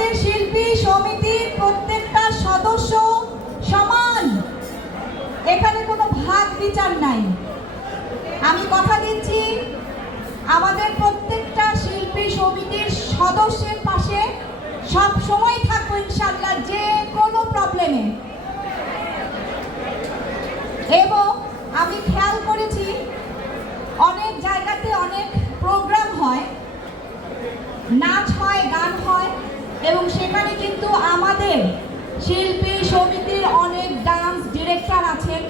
আমাদের শিল্পী সমিতির প্রত্যেকটা সদস্য সমান, এখানে কোনো ভাগ বিচার নাই। আমি কথা দিচ্ছি আমাদের প্রত্যেকটা শিল্পী সমিতির সদস্যের পাশে সব সময় থাকবো ইনশাআল্লাহ, যে কোনো প্রবলেমে। এবং আমি খেয়াল করেছি অনেক জায়গাতে অনেক প্রোগ্রাম হয়, নাচ হয়, গান হয়, এবং সেখানে কিন্তু আমাদের শিল্পী সমিতির অনেক ডান্স ডিরেক্টর আছেন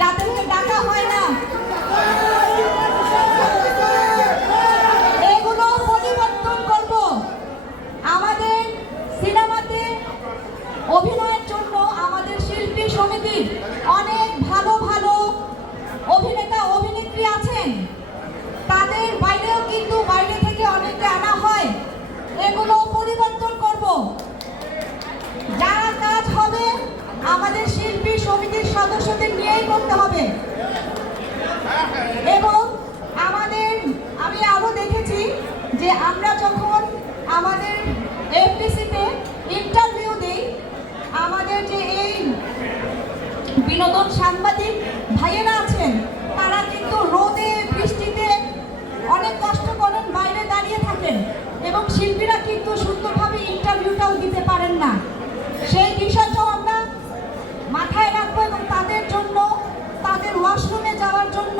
যাদেরকে ডাকা হয় না। এগুলো পরিবর্তন করব। আমাদের সিনেমাতে অভিনয়ের জন্য আমাদের শিল্পী সমিতির অনেক ভালো ভালো অভিনেতা অভিনেত্রী আছেন, তাদের বাইরেও কিন্তু বাইরে থেকে অনেকে আনা হয়। এগুলো পরিবর্তন করব। যারা কাজ হবে আমাদের শিল্পী সমিতির সদস্যদের নিয়েই করতে হবে। এবং আমি আরো দেখেছি যে আমরা যখন আমাদের এফডিসিতে ইন্টারভিউ দিই, আমাদের যে এই বিনোদন সাংবাদিক ভাইয়েরা আছেন তারা কিন্তু রোদে বৃষ্টিতে অনেক কষ্ট করেন, বাইরে দাঁড়িয়ে থাকেন, এবং শিল্পীরা কিন্তু সুন্দরভাবে ইন্টারভিউটাও দিতে পারেন না। সেই বিষয়টাও আমরা মাথায় রাখবো এবং তাদের জন্য, তাদের ওয়াশরুমে যাওয়ার জন্য,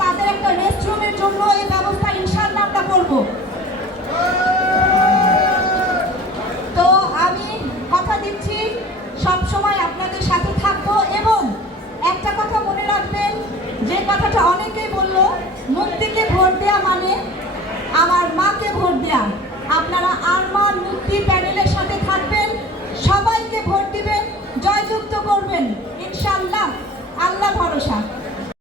তাদের একটা রেস্টরুমের জন্য এই ব্যবস্থা ইনশাআল্লাহ আমরা করব। তো আমি কথা দিচ্ছি সব সময় আপনাদের সাথে থাকবো। এবং একটা কথা মনে রাখবেন, যে কথাটা অনেকেই বললো, মুক্তিকে ভোট দেওয়া মানে আমার মাকে ভোট দেওয়া। আপনারা আরমান মুক্তি প্যানেলের সাথে থাকবেন, সবাইকে ভোট দিবেন, জয়যুক্ত করবেন ইনশাআল্লাহ। আল্লাহ ভরসা।